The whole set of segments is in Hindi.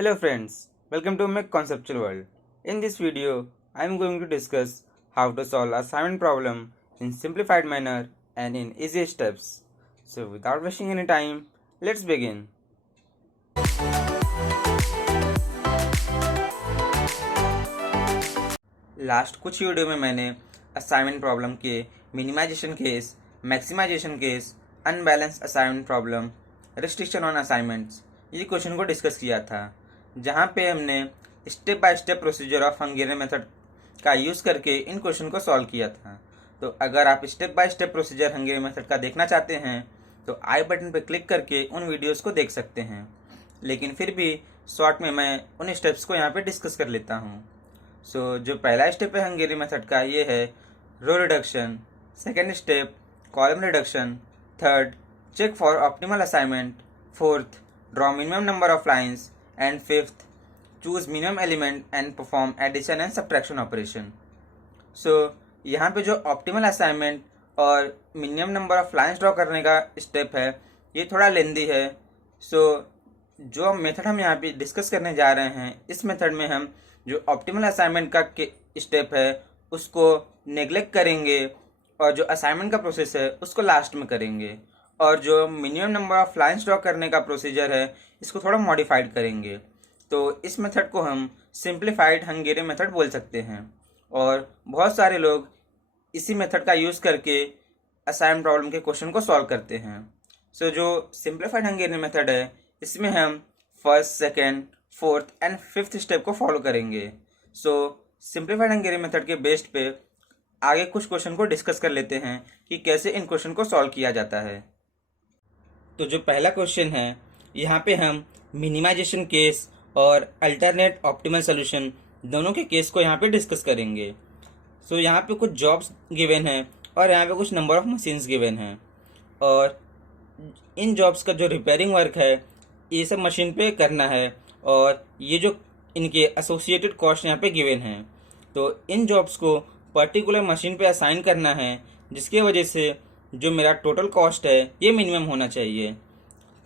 Hello friends, welcome to my conceptual world. In this video, I am going to discuss how to solve assignment problem in simplified manner and in easy steps. So without wasting any time, let's begin. Last कुछ वीडियो में मैंने असाइनमेंट प्रॉब्लम के minimization case, maximization case, unbalance assignment problem, restriction on assignments ये क्वेश्चन को डिस्कस किया था, जहाँ पे हमने step by step procedure of Hungarian method का यूज़ करके इन क्वेश्चन को सॉल्व किया था। तो अगर आप step by step procedure Hungarian method का देखना चाहते हैं तो आई बटन पर क्लिक करके उन वीडियोज़ को देख सकते हैं, लेकिन फिर भी शॉर्ट में मैं उन स्टेप्स को यहाँ पे डिस्कस कर लेता हूँ। जो पहला स्टेप है हंगेरियन मेथड का ये है row reduction, second step column reduction, third check for optimal assignment, fourth draw minimum number of lines and fifth choose minimum element and perform addition and subtraction operation. यहाँ पे जो ऑप्टिमल असाइनमेंट और minimum number of lines draw करने का स्टेप है ये थोड़ा लेंदी है। जो मेथड हम यहाँ पे डिस्कस करने जा रहे हैं, इस मेथड में हम जो ऑप्टिमल असाइनमेंट का स्टेप है उसको नेग्लेक्ट करेंगे और जो असाइनमेंट का प्रोसेस है उसको लास्ट में करेंगे, और जो minimum number of lines draw करने का प्रोसीजर है इसको थोड़ा मॉडिफाइड करेंगे। तो इस मेथड को हम सिंप्लीफाइड हंगेरियन मेथड बोल सकते हैं, और बहुत सारे लोग इसी मेथड का यूज़ करके असाइनमेंट प्रॉब्लम के क्वेश्चन को सॉल्व करते हैं। जो सिंप्लीफाइड हंगेरियन मेथड है इसमें हम first, second, fourth and fifth step को फॉलो करेंगे। सिंप्लीफाइड हंगेरियन मेथड के बेस्ड पे आगे कुछ क्वेश्चन को डिस्कस कर लेते हैं कि कैसे इन क्वेश्चन को सॉल्व किया जाता है। तो जो पहला क्वेश्चन है यहाँ पे हम मिनिमाइजेशन केस और अल्टरनेट ऑप्टिमल सोल्यूशन दोनों के केस को यहाँ पे डिस्कस करेंगे। यहाँ पे कुछ जॉब्स गिवन है और यहाँ पे कुछ नंबर ऑफ मशीन्स गिवन है, और इन जॉब्स का जो रिपेयरिंग वर्क है ये सब मशीन पे करना है, और ये जो इनके एसोसिएटेड कॉस्ट यहाँ पे गिवन हैं। तो इन जॉब्स को पर्टिकुलर मशीन पे असाइन करना है, जिसकी वजह से जो मेरा टोटल कॉस्ट है ये मिनिमम होना चाहिए।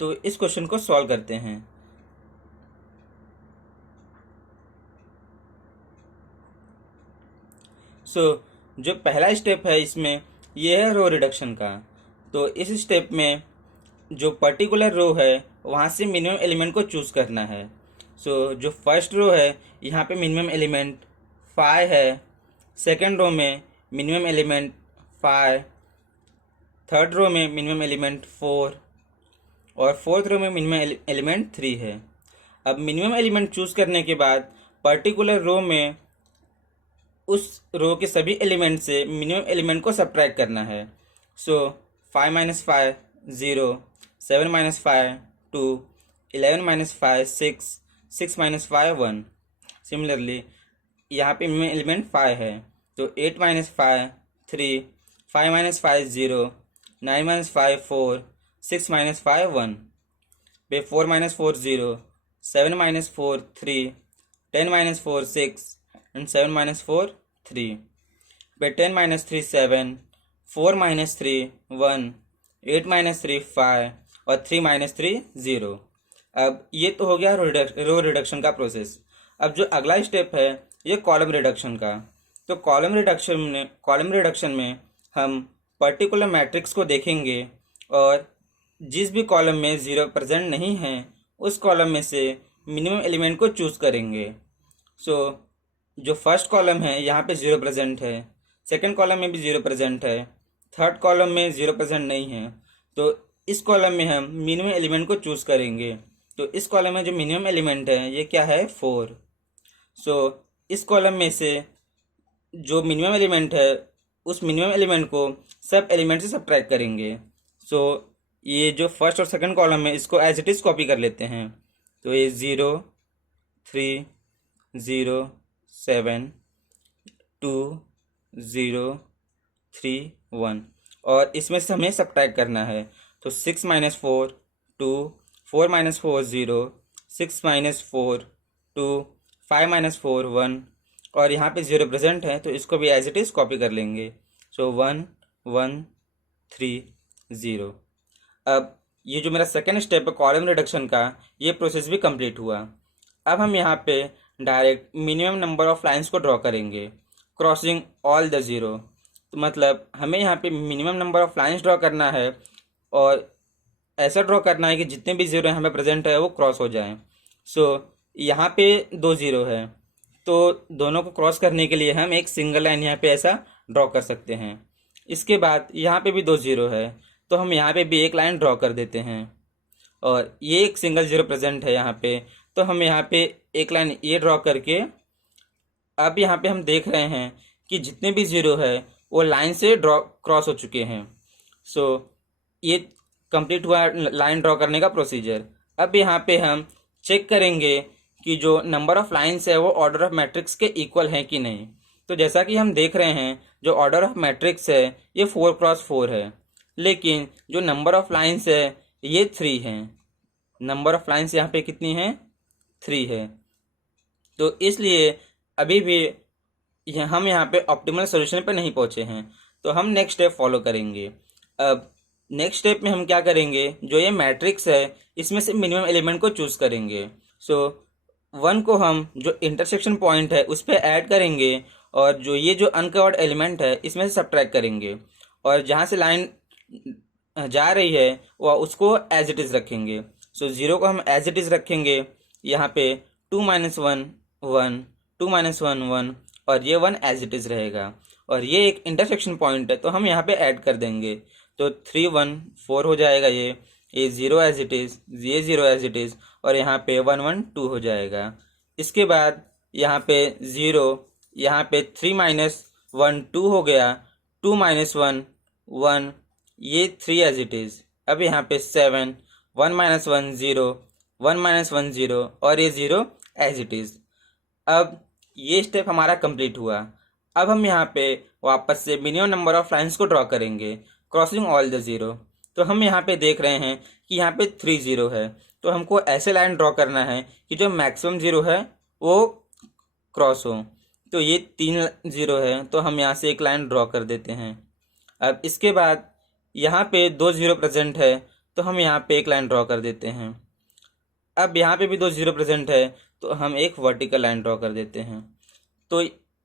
तो इस क्वेश्चन को सॉल्व करते हैं। जो पहला स्टेप है इसमें ये है रो रिडक्शन का। तो इस स्टेप में जो पर्टिकुलर रो है वहाँ से मिनिमम एलिमेंट को चूज़ करना है। जो फर्स्ट रो है यहाँ पे मिनिमम एलिमेंट 5 है, सेकंड रो में मिनिमम एलिमेंट 5, थर्ड रो में मिनिमम एलिमेंट 4 और फोर्थ रो में मिनिमम एलिमेंट 3 है। अब मिनिमम एलिमेंट चूज़ करने के बाद पर्टिकुलर रो में उस रो के सभी एलिमेंट से मिनिमम एलिमेंट को सब्ट्रैक्ट करना है। 5 - 5 0, 7 - 5 2, 11 - 5 6, 6 - 5 1। सिमिलरली यहाँ पे मिनिमम एलिमेंट 5 है, तो 8 - 5 3, 5 - 5 0, 9 - 5 4, 6 - 5 1, 4 - 4 0, 7 - 4 3, 10 - 4 6 and 7 - 4 3, 10 - 3 7, 4 - 3 1, 8 - 3 5 और 3 - 3 0। अब ये तो हो गया रो रिडक्शन का प्रोसेस। अब जो अगला स्टेप है ये कॉलम रिडक्शन का। तो कॉलम रिडक्शन में हम पर्टिकुलर मैट्रिक्स को देखेंगे, और जिस भी कॉलम में 0 प्रेजेंट नहीं है उस कॉलम में से मिनिमम एलिमेंट को चूज़ करेंगे। जो फर्स्ट कॉलम है यहाँ पे 0 प्रेजेंट है, सेकंड कॉलम में भी 0 प्रेजेंट है, थर्ड कॉलम में 0 प्रेजेंट नहीं है, तो इस कॉलम में हम मिनिमम एलिमेंट को चूज़ करेंगे। तो इस कॉलम में जो मिनिमम एलिमेंट है ये क्या है 4। इस कॉलम में से जो मिनिमम एलिमेंट है उस मिनिमम एलिमेंट को सब एलिमेंट से सब्ट्रैक्ट करेंगे। ये जो फर्स्ट और सेकंड कॉलम है इसको एज इट इज़ कॉपी कर लेते हैं। तो ये 0 3 0 7 2 0 3 1, और इसमें से हमें सब्ट्रैक्ट करना है। तो 6 - 4 2, 4 - 4 0, 6 - 4 2, 5 - 4 1, और यहाँ पे 0 प्रेजेंट है तो इसको भी एज इट इज़ कॉपी कर लेंगे। 1 1 3 0। अब ये जो मेरा सेकेंड स्टेप है कॉलम रिडक्शन का, ये प्रोसेस भी कंप्लीट हुआ। अब हम यहाँ पे direct minimum number of lines को ड्रॉ करेंगे क्रॉसिंग ऑल द ज़ीरो। तो मतलब हमें यहाँ पे minimum number of lines draw करना है और ऐसा ड्रॉ करना है कि जितने भी ज़ीरो यहाँ पे प्रेजेंट है वो क्रॉस हो जाएं। सो यहाँ पे 2 ज़ीरो है, तो दोनों को क्रॉस करने के लिए हम एक सिंगल लाइन यहाँ पे ऐसा ड्रॉ कर सकते हैं। इसके बाद यहाँ पे भी 2 ज़ीरो है, तो हम यहाँ पे भी एक लाइन ड्रॉ कर देते हैं और ये एक सिंगल ज़ीरो प्रेजेंट है यहाँ पे, तो हम यहाँ पे एक लाइन ये ड्रॉ करके अब यहाँ पे हम देख रहे हैं कि जितने भी ज़ीरो है वो लाइन से ड्रॉ क्रॉस हो चुके हैं। सो ये कंप्लीट हुआ लाइन ड्रॉ करने का प्रोसीजर। अब यहाँ पे हम चेक करेंगे कि जो नंबर ऑफ लाइंस है वो ऑर्डर ऑफ मैट्रिक्स के इक्वल हैं कि नहीं। तो जैसा कि हम देख रहे हैं जो ऑर्डर ऑफ मैट्रिक्स है ये 4x4 है, लेकिन जो नंबर ऑफ लाइंस है ये 3 हैं। नंबर ऑफ लाइंस यहाँ पे कितनी हैं? 3 है। तो इसलिए अभी भी हम यहाँ पे ऑप्टिमल सोल्यूशन पे नहीं पहुँचे हैं, तो हम नेक्स्ट स्टेप फॉलो करेंगे। अब नेक्स्ट स्टेप में हम क्या करेंगे, जो ये मैट्रिक्स है इसमें से मिनिमम एलिमेंट को चूज़ करेंगे। सो 1 को हम जो इंटरसेक्शन पॉइंट है उस पर ऐड करेंगे और जो ये जो अनकवर्ड एलिमेंट है इसमें से सब्ट्रैक्ट करेंगे और जहाँ से लाइन जा रही है वह उसको एज इट इज़ रखेंगे। सो 0 को हम एज इट इज़ रखेंगे, यहाँ पे 2 - 1 1, 2 - 1 1 और ये 1 एज इट इज़ रहेगा और ये एक इंटरसेक्शन पॉइंट है तो हम यहाँ पे ऐड कर देंगे। तो 3 1 4 हो जाएगा, ये 0 एज इट इज़, ये 0 एज इट इज़ और यहाँ पे 1 1 2 हो जाएगा। इसके बाद यहाँ पे 0, यहाँ पे 3 - 1 2 हो गया, 2 - 1 1, ये 3 एज इट इज़। अब यहाँ पे 7 1 - 1 0, 1 - 1 0 और ये 0 एज इट इज़। अब ये स्टेप हमारा कंप्लीट हुआ। अब हम यहाँ पे वापस से मिनिमम नंबर ऑफ लाइंस को ड्रॉ करेंगे क्रॉसिंग ऑल द ज़ीरो। तो हम यहाँ पे देख रहे हैं कि यहाँ पे 3 ज़ीरो है, तो हमको ऐसे लाइन ड्रॉ करना है कि जो मैक्सिमम ज़ीरो है वो क्रॉस हो। तो ये 3 ज़ीरो है, तो हम यहाँ से एक लाइन ड्रॉ कर देते हैं। अब इसके बाद यहाँ पे 2 ज़ीरो प्रेजेंट है, तो हम यहाँ पे एक लाइन ड्रॉ कर देते हैं। अब यहाँ पे भी 2 ज़ीरो प्रेजेंट है, तो हम एक वर्टिकल लाइन ड्रॉ कर देते हैं। तो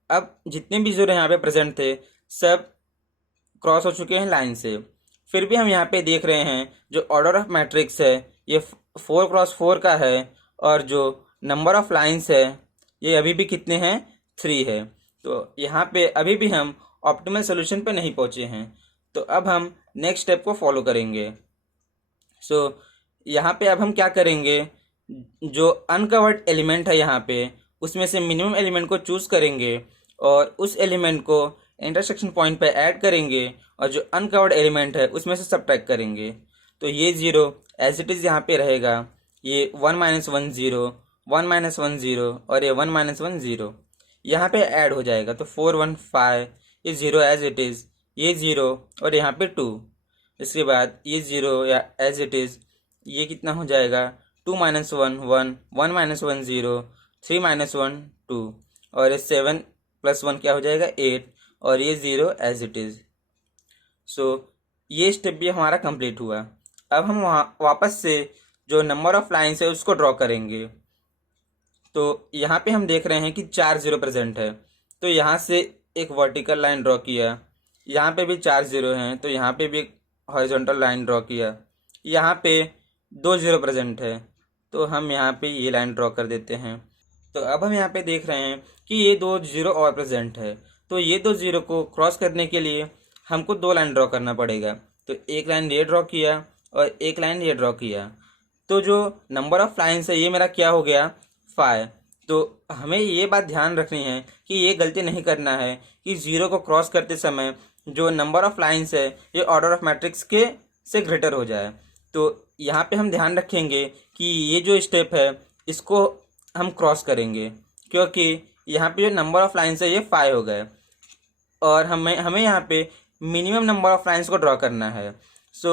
अब जितने भी ज़ीरो यहाँ पे प्रेजेंट थे सब क्रॉस हो चुके हैं लाइन से। फिर भी हम यहाँ पे देख रहे हैं जो ऑर्डर ऑफ मैट्रिक्स है ये 4x4 का है और जो नंबर ऑफ लाइंस है ये अभी भी कितने हैं? 3 है। तो यहाँ पे अभी भी हम ऑप्टिमल सोल्यूशन पे नहीं पहुँचे हैं, तो अब हम नेक्स्ट स्टेप को फॉलो करेंगे। सो यहाँ पे अब हम क्या करेंगे, जो अनकवर्ड एलिमेंट है यहाँ पे उसमें से मिनिमम एलिमेंट को चूज़ करेंगे और उस एलिमेंट को इंटरसेक्शन पॉइंट पे ऐड करेंगे और जो अनकवर्ड एलिमेंट है उसमें से सब्ट्रैक्ट करेंगे। तो ये 0 एज इट इज़ यहाँ पे रहेगा, ये 1 - 1 0, 1 - 1 0 और ये 1 - 1 0 यहाँ पे ऐड हो जाएगा। तो 4 1 5, ये 0 एज इट इज़, ये 0 और यहाँ पे 2। इसके बाद ये 0 या एज इट इज़, ये कितना हो जाएगा? 2 - 1 1, 1 - 1 0, 3 - 1 2 और ये 7 + 1 क्या हो जाएगा? 8 और ये 0 एज इट इज़। सो ये स्टेप भी हमारा कंप्लीट हुआ। अब हम वहाँ वापस से जो नंबर ऑफ लाइन्स है उसको ड्रॉ करेंगे। तो यहाँ पे हम देख रहे हैं कि 4 ज़ीरो प्रेजेंट है, तो यहाँ से एक वर्टिकल लाइन ड्रॉ किया, यहाँ पे भी 4 ज़ीरो हैं तो यहाँ पे भी एक हॉरिजॉन्टल लाइन ड्रॉ किया। यहाँ पे 2 ज़ीरो प्रेजेंट है, तो हम यहाँ पे ये लाइन ड्रॉ कर देते हैं। तो अब हम यहाँ पे देख रहे हैं कि ये 2 ज़ीरो और प्रेजेंट है, तो ये 2 ज़ीरो को क्रॉस करने के लिए हमको 2 लाइन ड्रॉ करना पड़ेगा। तो एक लाइन ये ड्रॉ किया और एक लाइन ये ड्रॉ किया। तो जो नंबर ऑफ लाइन्स है ये मेरा क्या हो गया? 5। तो हमें ये बात ध्यान रखनी है कि ये गलती नहीं करना है कि 0 को क्रॉस करते समय जो नंबर ऑफ लाइन्स है ये ऑर्डर ऑफ मैट्रिक्स के से ग्रेटर हो जाए। तो यहाँ पे हम ध्यान रखेंगे कि ये जो स्टेप है इसको हम क्रॉस करेंगे, क्योंकि यहाँ पे जो नंबर ऑफ लाइन्स है ये 5 हो गए और हमें यहाँ पे मिनिमम नंबर ऑफ लाइन्स को ड्रॉ करना है। सो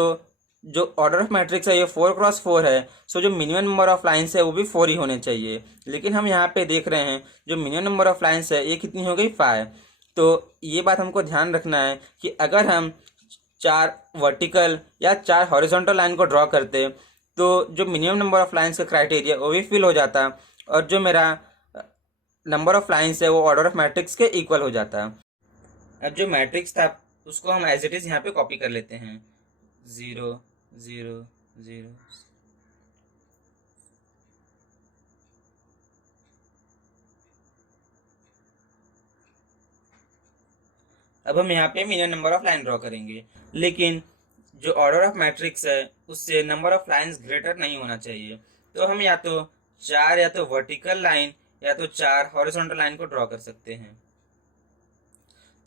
जो ऑर्डर ऑफ मैट्रिक्स है ये 4x4 है, सो जो मिनिमम नंबर ऑफ लाइन्स है वो भी 4 ही होने चाहिए। लेकिन हम यहाँ पे देख रहे हैं जो मिनिमम नंबर ऑफ लाइन्स है ये कितनी हो गई? 5। तो ये बात हमको ध्यान रखना है कि अगर हम 4 वर्टिकल या 4 हॉरिजॉन्टल लाइन को ड्रॉ करते तो जो मिनिमम नंबर ऑफ लाइन्स का क्राइटेरिया वो भी फिल हो जाता और जो मेरा नंबर ऑफ लाइन्स है वो ऑर्डर ऑफ मैट्रिक्स के इक्वल हो जाता। अब जो मैट्रिक्स था उसको हम एज इट इज़ यहाँ पे कॉपी कर लेते हैं, 0 0 0। अब हम यहाँ पे minimum number of line draw करेंगे, लेकिन जो ऑर्डर ऑफ मैट्रिक्स है उससे नंबर ऑफ लाइंस ग्रेटर नहीं होना चाहिए। तो हम या तो 4 या तो वर्टिकल लाइन या तो 4 हॉरिजॉन्टल लाइन को ड्रॉ कर सकते हैं।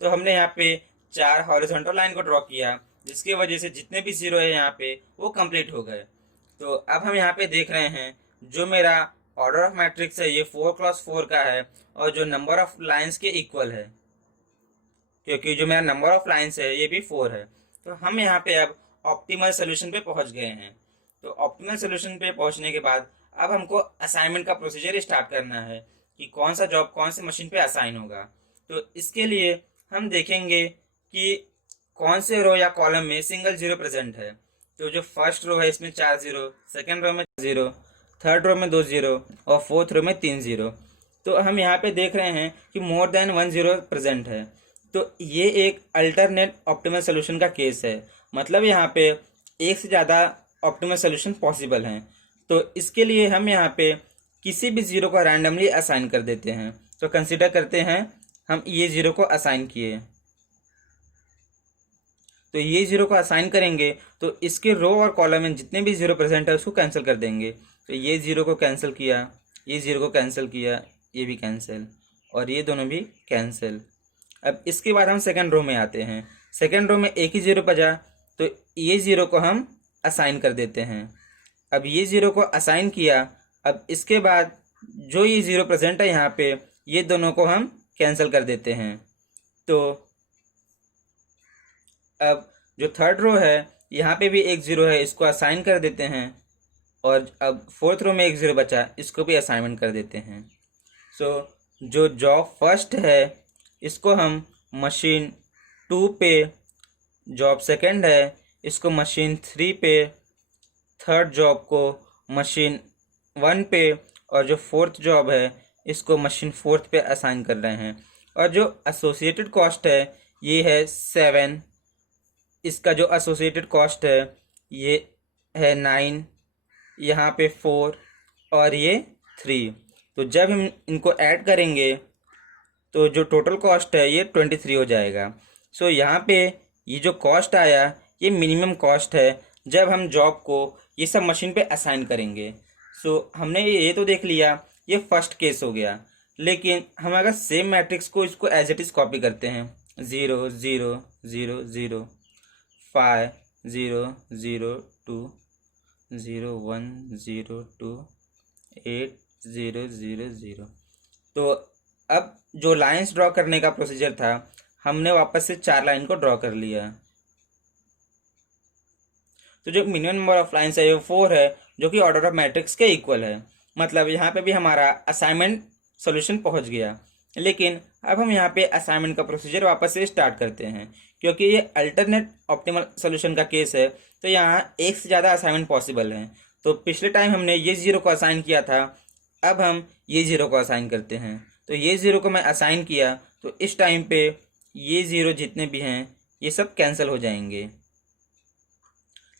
तो हमने यहाँ पे 4 हॉरिजॉन्टल लाइन को ड्रॉ किया, जिसकी वजह से जितने भी जीरो है यहाँ पे वो कंप्लीट हो गए। तो अब हम यहाँ पे देख रहे हैं जो मेरा ऑर्डर ऑफ मैट्रिक्स है ये 4x4 का है और जो नंबर ऑफ लाइंस के इक्वल है, क्योंकि जो मेरा नंबर ऑफ लाइंस है ये भी 4 है। तो हम यहाँ पे अब ऑप्टिमल सोल्यूशन पे पहुंच गए हैं। तो ऑप्टिमल सोल्यूशन पे पहुंचने के बाद अब हमको असाइनमेंट का प्रोसीजर स्टार्ट करना है कि कौन सा जॉब कौन सी मशीन पे असाइन होगा। तो इसके लिए हम देखेंगे कि कौन से रो या कॉलम में सिंगल जीरो प्रेजेंट है। तो जो फर्स्ट रो है इसमें 4 जीरो, सेकेंड रो में 0, थर्ड रो में 2 जीरो और फोर्थ रो में 3 जीरो। तो हम यहाँ पे देख रहे हैं कि मोर देन 1 जीरो प्रेजेंट है। तो ये एक अल्टरनेट ऑप्टिमल सोल्यूशन का केस है, मतलब यहाँ पे एक से ज़्यादा ऑप्टिमल सोल्यूशन पॉसिबल हैं। तो इसके लिए हम यहाँ पे किसी भी जीरो को रैंडमली असाइन कर देते हैं। तो कंसिडर करते हैं हम ये जीरो को असाइन किए, तो ये जीरो को असाइन करेंगे तो इसके रो और कॉलम में जितने भी जीरो प्रेजेंट है उसको कैंसिल कर देंगे। तो ये जीरो को कैंसिल किया, ये जीरो को कैंसिल किया, ये भी कैंसिल और ये दोनों भी कैंसिल। अब इसके बाद हम सेकंड रो में आते हैं। सेकंड रो में एक ही जीरो बचा, तो ये जीरो को हम असाइन कर देते हैं। अब ये जीरो को असाइन किया, अब इसके बाद जो ये जीरो प्रेजेंट है यहाँ पे ये दोनों को हम कैंसिल कर देते हैं। तो अब जो थर्ड रो है यहाँ पे भी एक जीरो है, इसको असाइन कर देते हैं और अब फोर्थ रो में एक जीरो बचा, इसको भी असाइनमेंट कर देते हैं। सो जो जॉब फर्स्ट है इसको हम मशीन 2 पे, जॉब सेकंड है इसको मशीन 3 पे, थर्ड जॉब को मशीन 1 पे और जो फोर्थ जॉब है इसको मशीन 4th पे असाइन कर रहे हैं। और जो एसोसिएटेड कॉस्ट है ये है 7, इसका जो एसोसिएटेड कॉस्ट है ये है 9, यहाँ पे 4 और ये 3। तो जब हम इनको ऐड करेंगे तो जो टोटल कॉस्ट है ये 23 हो जाएगा। सो यहाँ पे ये जो कॉस्ट आया ये मिनिमम कॉस्ट है जब हम जॉब को ये सब मशीन पे असाइन करेंगे। सो हमने ये तो देख लिया, ये फर्स्ट केस हो गया। लेकिन हम अगर सेम मैट्रिक्स को इसको एज इट इज़ कॉपी करते हैं, 0 0 0 0 5 0 0 2 0 1 0 2 8 0 0 0। तो अब जो लाइंस ड्रॉ करने का प्रोसीजर था हमने वापस से 4 लाइन को ड्रॉ कर लिया। तो जो मिनिमम नंबर ऑफ लाइंस है वो 4 है, जो कि ऑर्डर ऑफ मैट्रिक्स के इक्वल है। मतलब यहाँ पे भी हमारा असाइनमेंट सॉल्यूशन पहुँच गया। लेकिन अब हम यहाँ पे असाइनमेंट का प्रोसीजर वापस से स्टार्ट करते हैं, क्योंकि ये अल्टरनेट ऑप्टिमल सॉल्यूशन का केस है तो यहाँ एक से ज़्यादा असाइनमेंट पॉसिबल हैं। तो पिछले टाइम हमने ये जीरो को असाइन किया था, अब हम ये जीरो को असाइन करते हैं। तो ये जीरो को मैं असाइन किया तो इस टाइम पे ये जीरो जितने भी हैं ये सब कैंसिल हो जाएंगे।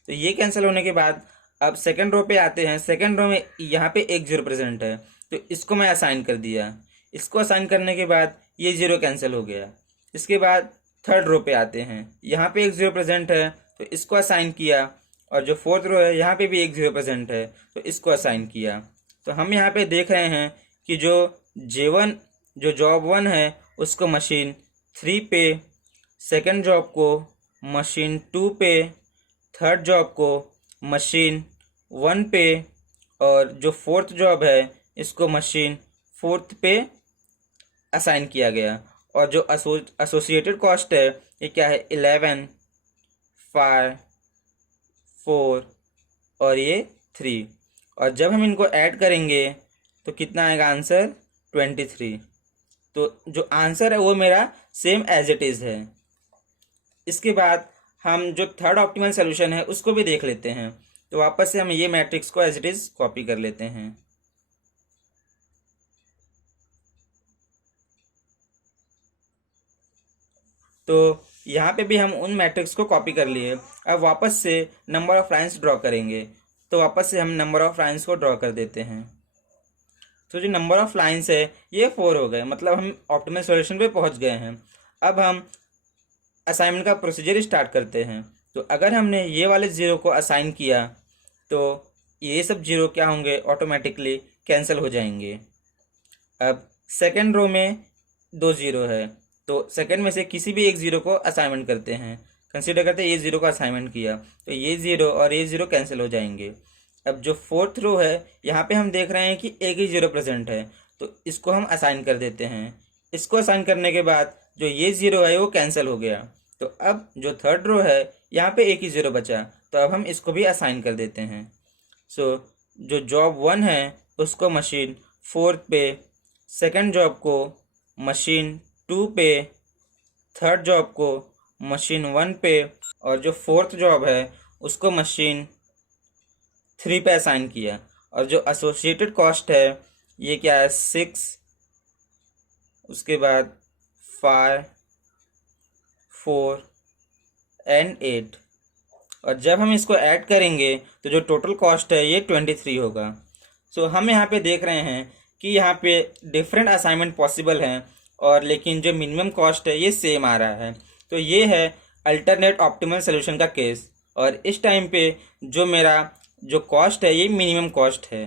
तो ये कैंसिल होने के बाद अब सेकंड रो पे आते हैं। सेकंड रो में यहाँ पे एक जीरो प्रेजेंट है तो इसको मैं असाइन कर दिया। इसको असाइन करने के बाद ये जीरो कैंसिल हो गया। इसके बाद थर्ड रो पे आते हैं, यहाँ पे एक जीरो प्रेजेंट है तो इसको असाइन किया और जो फोर्थ रो है यहाँ पे भी एक जीरो प्रेजेंट है तो इसको असाइन किया। तो हम यहाँ पे देख रहे हैं कि जो J1 जो जॉब 1 है उसको मशीन 3 पे, सेकंड जॉब को मशीन 2 पे, थर्ड जॉब को मशीन 1 पे और जो फोर्थ जॉब है इसको मशीन 4th पे असाइन किया गया। और जो एसोसिएटेड कॉस्ट है ये क्या है, 11 5 4 और ये 3। और जब हम इनको ऐड करेंगे तो कितना आएगा आंसर, 23। तो जो आंसर है वो मेरा सेम एज इट इज़ है। इसके बाद हम जो थर्ड ऑप्टिमल सोल्यूशन है उसको भी देख लेते हैं। तो वापस से हम ये मैट्रिक्स को एज इट इज़ कॉपी कर लेते हैं। तो यहाँ पे भी हम उन मैट्रिक्स को कॉपी कर लिए। अब वापस से नंबर ऑफ लाइन्स ड्रॉ करेंगे, तो वापस से हम नंबर ऑफ लाइन्स को ड्रॉ कर देते हैं। तो जो नंबर ऑफ लाइन्स है ये 4 हो गए, मतलब हम ऑप्टिमल सॉल्यूशन पे पहुंच गए हैं। अब हम असाइनमेंट का प्रोसीजर स्टार्ट करते हैं। तो अगर हमने ये वाले ज़ीरो को असाइन किया तो ये सब ज़ीरो क्या होंगे, ऑटोमेटिकली कैंसिल हो जाएंगे। अब सेकेंड रो में 2 ज़ीरो है, तो सेकेंड में से किसी भी एक ज़ीरो को असाइनमेंट करते हैं, कंसीडर करते हैं ये ज़ीरो को असाइनमेंट किया, तो ये ज़ीरो और ये ज़ीरो कैंसिल हो जाएंगे। अब जो फोर्थ रो है यहाँ पे हम देख रहे हैं कि एक ही ज़ीरो प्रेजेंट है, तो इसको हम असाइन कर देते हैं। इसको असाइन करने के बाद जो ये ज़ीरो है वो कैंसिल हो गया। तो अब जो थर्ड रो है यहाँ पे एक ही ज़ीरो बचा, तो अब हम इसको भी असाइन कर देते हैं। सो जो जॉब 1 है उसको मशीन 4 पे, सेकंड जॉब को मशीन 2 पे, थर्ड जॉब को मशीन 1 पे, और जो फोर्थ जॉब है उसको मशीन 3 पे असाइन किया। और जो एसोसिएटेड कॉस्ट है ये क्या है, 6, उसके बाद 5, 4 एंड 8, और जब हम इसको ऐड करेंगे तो जो टोटल कॉस्ट है ये 23 होगा। सो हम यहाँ पे देख रहे हैं कि यहाँ पे डिफरेंट असाइनमेंट पॉसिबल हैं, और लेकिन जो मिनिमम कॉस्ट है ये सेम आ रहा है। तो ये है अल्टरनेट ऑप्टिमल सोल्यूशन का केस, और इस टाइम पे जो मेरा जो कॉस्ट है ये मिनिमम कॉस्ट है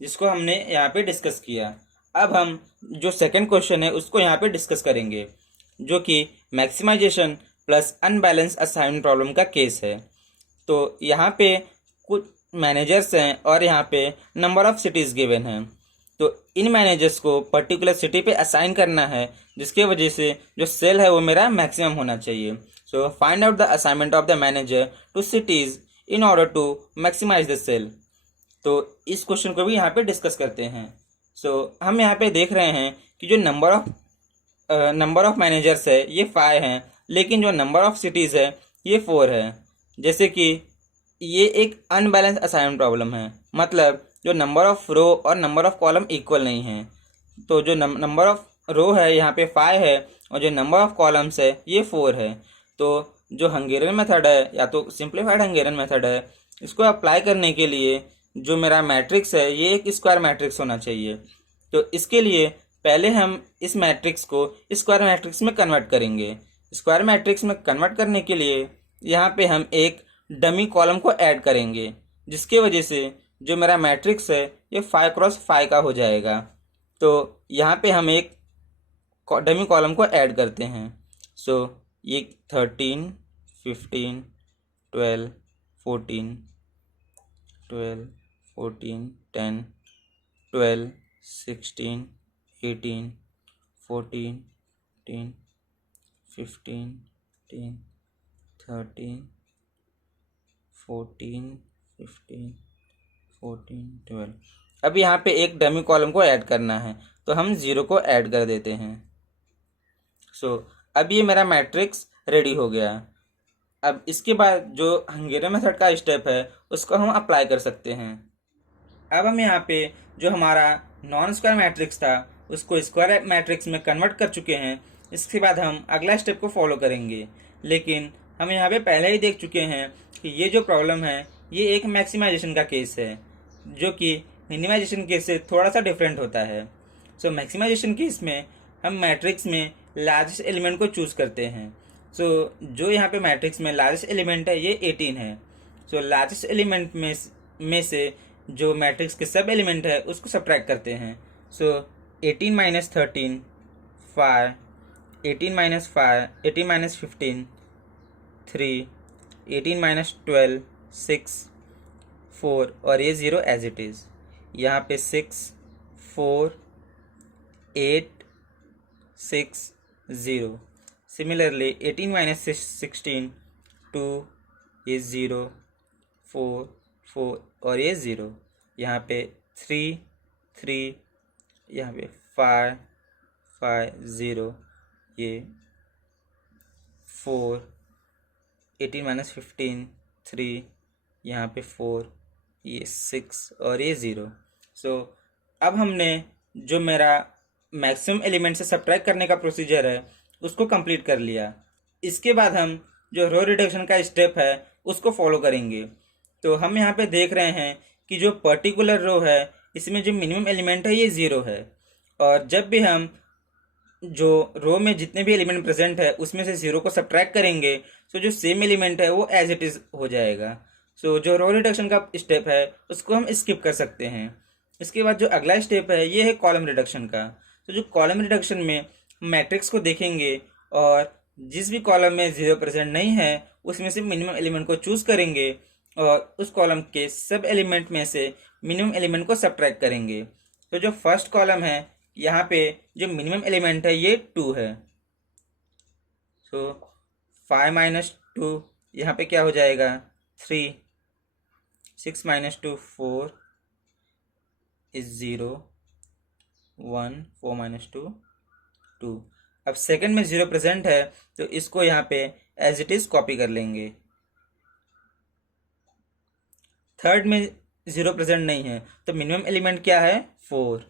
जिसको हमने यहाँ पे डिस्कस किया। अब हम जो सेकंड क्वेश्चन है उसको यहाँ पे डिस्कस करेंगे, जो कि maximization plus unbalance assignment problem का केस है। तो यहाँ पे कुछ मैनेजर्स हैं और यहाँ पे नंबर ऑफ सिटीज़ गिवन हैं, तो इन मैनेजर्स को पर्टिकुलर सिटी पे असाइन करना है, जिसके वजह से जो सेल है वो मेरा मैक्सिमम होना चाहिए। So find out the assignment of the manager to cities in order to maximize the sale. तो इस क्वेश्चन को भी यहाँ पे डिस्कस करते हैं। सो हम यहाँ पे देख रहे हैं कि जो नंबर ऑफ मैनेजर्स है ये 5 हैं, लेकिन जो नंबर ऑफ सिटीज़ है ये 4 है। जैसे कि ये एक अनबैलेंस असाइनमेंट प्रॉब्लम है, मतलब जो नंबर ऑफ रो और नंबर ऑफ कॉलम इक्वल नहीं है। तो जो नंबर ऑफ रो है यहाँ पे 5 है, और जो नंबर ऑफ कॉलम्स है ये 4 है। तो जो हंगेरियन मेथड है या तो सिंप्लीफाइड हंगेरियन मेथड है, इसको अप्लाई करने के लिए जो मेरा मैट्रिक्स है ये एक स्क्वायर मैट्रिक्स होना चाहिए। तो इसके लिए पहले हम इस मैट्रिक्स को स्क्वायर मैट्रिक्स में कन्वर्ट करेंगे। स्क्वायर मैट्रिक्स में कन्वर्ट करने के लिए यहाँ पे हम एक डमी कॉलम को ऐड करेंगे, जिसके वजह से जो मेरा मैट्रिक्स है ये 5 क्रॉस 5 का हो जाएगा। तो यहाँ पे हम एक डमी कॉलम को ऐड करते हैं। सो ये 13, 15, 12, 14, 12, 14, 10, 12, 16, 18, 14, 10, 15, 10, 13, 14, 15, 14, 12। अब यहाँ पे एक डमी कॉलम को ऐड करना है, तो हम 0 को ऐड कर देते हैं। सो अब ये मेरा मैट्रिक्स रेडी हो गया। अब इसके बाद जो हंगेरियन मेथड का स्टेप है उसको हम अप्लाई कर सकते हैं। अब हम यहाँ पे जो हमारा नॉन स्क्वायर मैट्रिक्स था उसको स्क्वायर मैट्रिक्स में कन्वर्ट कर चुके हैं। इसके बाद हम अगला स्टेप को फॉलो करेंगे, लेकिन हम यहाँ पे पहले ही देख चुके हैं कि ये जो प्रॉब्लम है ये एक मैक्सिमाइजेशन का केस है, जो कि मिनिमाइजेशन केस से थोड़ा सा डिफरेंट होता है। सो मैक्सिमाइजेशन केस में हम मैट्रिक्स में लार्जेस्ट एलिमेंट को चूज़ करते हैं। सो जो यहाँ पे मैट्रिक्स में लार्जेस्ट एलिमेंट है ये 18 है। सो लार्जेस्ट एलिमेंट में से जो मैट्रिक्स के सब एलिमेंट है उसको सब्ट्रैक्ट करते हैं। सो 18 माइनस 13 5, 18 माइनस 5, 18 माइनस 15 3, 18 माइनस 12 6, 4, और ये 0 एज इट इज़। यहाँ पे 6, 4, 8, 6, 0। सिमिलरली 18 माइनस 16 2, ये 0, 4, 4, और ये 0। यहाँ पे 3, 3, यहाँ पे 5, 5, 0, ये 4, 18 माइनस 15 3, यहाँ पे 4, ये 6, और ये 0। सो अब हमने जो मेरा मैक्सिमम एलिमेंट से सब्ट्रैक्ट करने का प्रोसीजर है उसको कंप्लीट कर लिया। इसके बाद हम जो रो रिडक्शन का स्टेप है उसको फॉलो करेंगे। तो हम यहाँ पे देख रहे हैं कि जो पर्टिकुलर रो है इसमें जो मिनिमम एलिमेंट है ये 0 है, और जब भी हम जो रो में जितने भी एलिमेंट प्रेजेंट है उसमें से 0 को सब्ट्रैक्ट करेंगे तो जो सेम एलिमेंट है वो एज इट इज हो जाएगा। सो जो रो रिडक्शन का स्टेप है उसको हम स्किप कर सकते हैं। इसके बाद जो अगला स्टेप है ये है कॉलम रिडक्शन का। तो जो कॉलम रिडक्शन में मैट्रिक्स को देखेंगे और जिस भी कॉलम में 0 प्रेजेंट नहीं है उसमें से मिनिमम एलिमेंट को चूज करेंगे और उस कॉलम के सब एलिमेंट में से मिनिमम एलिमेंट को सब्ट्रैक्ट करेंगे। तो जो फर्स्ट कॉलम है यहाँ पे जो मिनिमम एलिमेंट है ये 2 है। सो 5 माइनस 2 यहाँ पे क्या हो जाएगा 3, 6 माइनस 2 4 इज 0, 1, 4 माइनस 2 2। अब सेकंड में 0 प्रेजेंट है तो इसको यहाँ पे एज इट इज कॉपी कर लेंगे। थर्ड में 0 प्रेजेंट नहीं है तो मिनिमम एलिमेंट क्या है 4।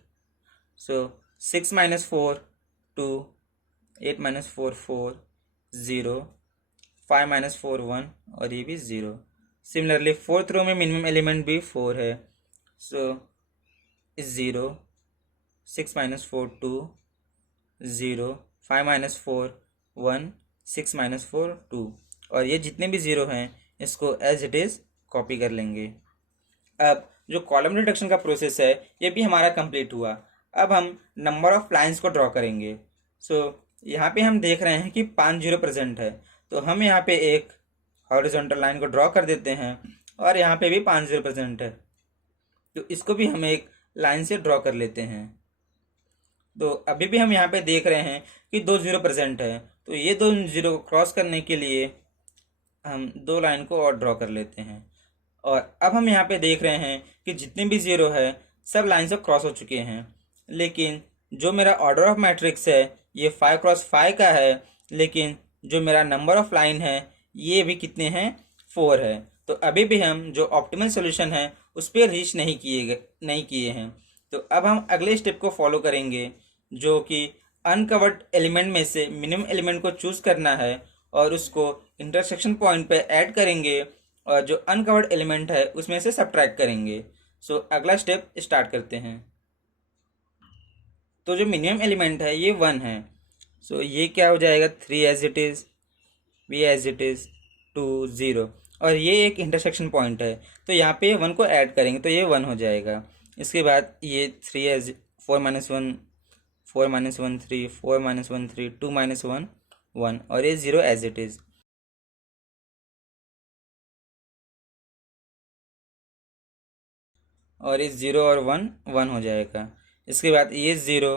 सो 6 माइनस 4 2, 8 माइनस 4 4 0, 5 माइनस 4 1 और ये भी 0। सिमिलरली फोर्थ रो में मिनिमम एलिमेंट भी 4 है। सो 0, 6 माइनस 4 2 0, 5 माइनस 4 1, 6 माइनस 4 2 और ये जितने भी 0 हैं इसको एज इट इज कॉपी कर लेंगे। अब जो कॉलम रिडक्शन का प्रोसेस है ये भी हमारा कंप्लीट हुआ। अब हम नंबर ऑफ लाइंस को ड्रॉ करेंगे। सो यहाँ पे हम देख रहे हैं कि 5 0 प्रेजेंट है तो हम यहाँ पे एक हॉरिजॉन्टल लाइन को ड्रॉ कर देते हैं और यहाँ पे भी 5 0 प्रेजेंट है तो इसको भी हम एक लाइन से ड्रॉ कर लेते हैं। तो अभी भी हम यहाँ पे देख रहे हैं कि 2 0 प्रेजेंट है तो ये 2 0 को क्रॉस करने के लिए हम 2 लाइन को और ड्रॉ कर लेते हैं। और अब हम यहाँ पे देख रहे हैं कि जितने भी 0 है सब लाइन से क्रॉस हो चुके हैं, लेकिन जो मेरा ऑर्डर ऑफ मैट्रिक्स है ये 5 क्रॉस 5 का है, लेकिन जो मेरा नंबर ऑफ लाइन है ये भी कितने हैं 4 है। तो अभी भी हम जो ऑप्टिमल सॉल्यूशन है उस पर रीच नहीं किए हैं। तो अब हम अगले स्टेप को फॉलो करेंगे जो कि अनकवर्ड एलिमेंट में से मिनिमम एलिमेंट को चूज करना है और उसको इंटरसेक्शन पॉइंट पे ऐड करेंगे और जो अनकवर्ड एलिमेंट है उसमें से सब्ट्रैक्ट करेंगे। सो अगला स्टेप स्टार्ट करते हैं। तो जो मिनिमम एलिमेंट है ये 1 है। सो ये क्या हो जाएगा 3 as it is, B as it is, 2 0 और ये एक इंटरसेक्शन पॉइंट है तो यहाँ पे 1 को ऐड करेंगे तो ये 1 हो जाएगा। इसके बाद ये 3 as 4 minus 1 4 minus 1 3, 4 minus 1 3, 2 minus 1 1 और ये 0 एज इट इज़। और ये 0 और 1 1 हो जाएगा। इसके बाद ये 0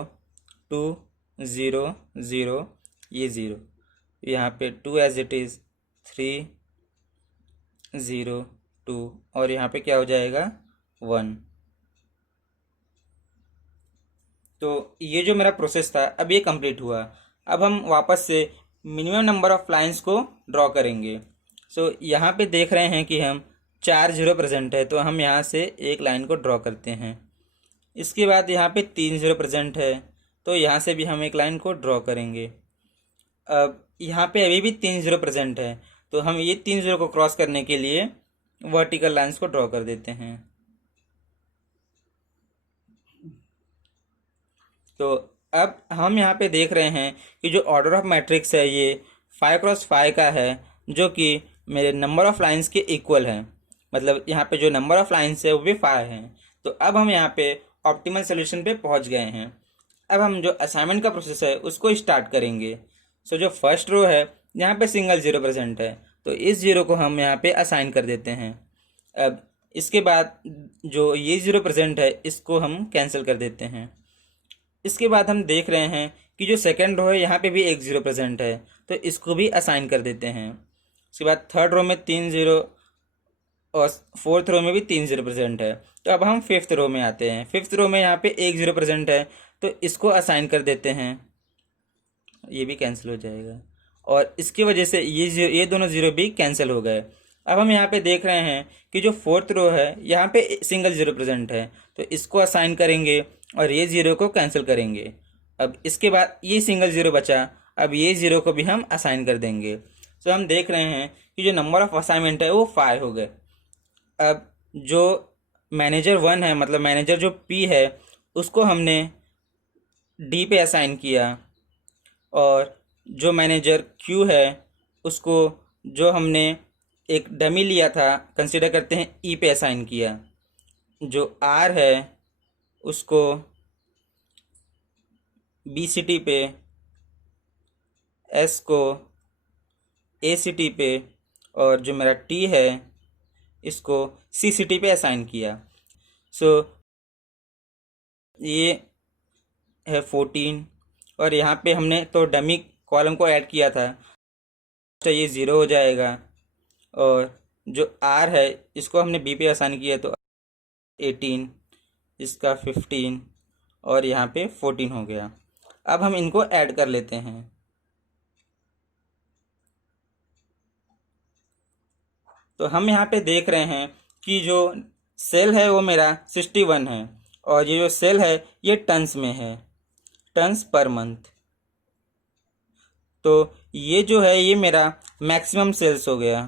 2 0 0 ये 0, यहाँ पे 2 एज इट इज़, 3 0 2 और यहाँ पे क्या हो जाएगा 1। तो ये जो मेरा प्रोसेस था अब ये कंप्लीट हुआ। अब हम वापस से मिनिमम नंबर ऑफ लाइंस को ड्रॉ करेंगे। सो यहाँ पे देख रहे हैं कि हम 4 0 प्रेजेंट है तो हम यहाँ से एक लाइन को ड्रॉ करते हैं। इसके बाद यहाँ पे 3 0 प्रेजेंट है तो यहाँ से भी हम एक लाइन को ड्रॉ करेंगे। अब यहाँ पे अभी भी 3 0 प्रेजेंट है तो हम ये 3 0 को क्रॉस करने के लिए वर्टिकल लाइंस को ड्रॉ कर देते हैं। तो अब हम यहाँ पे देख रहे हैं कि जो ऑर्डर ऑफ मैट्रिक्स है ये 5 क्रॉस 5 का है जो कि मेरे नंबर ऑफ लाइंस के इक्वल है। मतलब यहाँ पे जो नंबर ऑफ लाइंस है वो भी 5 हैं। तो अब हम यहाँ पे ऑप्टिमल सोल्यूशन पे पहुँच गए हैं। अब हम जो असाइनमेंट का प्रोसेस है उसको स्टार्ट करेंगे। सो जो फर्स्ट रो है यहाँ पे सिंगल 0 प्रेजेंट है तो इस 0 को हम यहाँ पे असाइन कर देते हैं। अब इसके बाद जो ये 0 प्रेजेंट है इसको हम कैंसिल कर देते हैं। इसके बाद हम देख रहे हैं कि जो सेकेंड रो है यहाँ पे भी एक 0 प्रेजेंट है तो इसको भी असाइन कर देते हैं। उसके बाद थर्ड रो में 3 0 और फोर्थ रो में भी 3 0 प्रेजेंट है। तो अब हम फिफ्थ रो में आते हैं। फिफ्थ रो में यहाँ पे एक 0 प्रेजेंट है तो इसको असाइन कर देते हैं, ये भी कैंसिल हो जाएगा और इसकी वजह से ये दोनों 0 भी कैंसिल हो गए। अब हम यहाँ पे देख रहे हैं कि जो फोर्थ रो है यहाँ पे सिंगल 0 प्रेजेंट है तो इसको असाइन करेंगे और ये 0 को कैंसिल करेंगे। अब इसके बाद ये सिंगल 0 बचा। अब ये 0 को भी हम असाइन कर देंगे। सो हम देख रहे हैं कि जो नंबर ऑफ असाइनमेंट है वो 5 हो गए। अब जो मैनेजर 1 है, मतलब मैनेजर जो P है, उसको हमने D पे असाइन किया, और जो मैनेजर Q है उसको, जो हमने एक डमी लिया था, कंसिडर करते हैं E पे असाइन किया। जो R है उसको BCT पे, S को ACT पे, और जो मेरा T है इसको CCT पे असाइन किया। सो ये है 14, और यहाँ पे हमने तो डमी कॉलम को ऐड किया था, तो ये 0 हो जाएगा। और जो R है इसको हमने B पे असाइन किया, तो 18, इसका 15, और यहाँ पे 14 हो गया। अब हम इनको ऐड कर लेते हैं। तो हम यहाँ पे देख रहे हैं कि जो सेल है वो मेरा 61 है, और ये जो सेल है ये टन्स में है, टन्स पर मंथ। तो ये जो है ये मेरा मैक्सिमम सेल्स हो गया।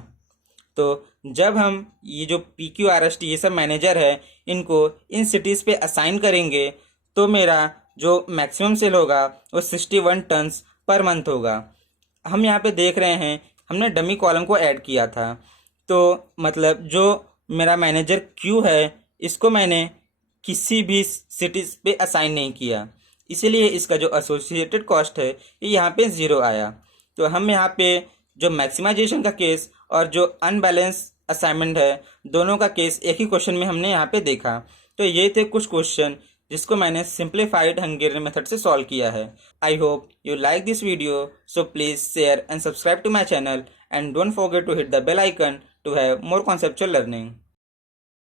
तो जब हम ये जो PQRST ये सब मैनेजर है इनको इन सिटीज़ पे असाइन करेंगे, तो मेरा जो मैक्सिमम सेल होगा वो 61 टन्स पर मंथ होगा। हम यहाँ पे देख रहे हैं हमने डमी कॉलम को ऐड किया था, तो मतलब जो मेरा मैनेजर Q है इसको मैंने किसी भी सिटीज़ पे असाइन नहीं किया, इसीलिए इसका जो एसोसिएटेड कॉस्ट है ये यहाँ पे 0 आया। तो हम यहाँ पे जो मैक्सिमाइजेशन का केस और जो अनबैलेंस असाइनमेंट है, दोनों का केस एक ही क्वेश्चन में हमने यहाँ पे देखा। तो ये थे कुछ क्वेश्चन जिसको मैंने सिंप्लीफाइड हंगेरियन मेथड से सॉल्व किया है। I hope you like this video, so please share and subscribe to my channel, and don't forget to hit the bell icon to have more conceptual learning.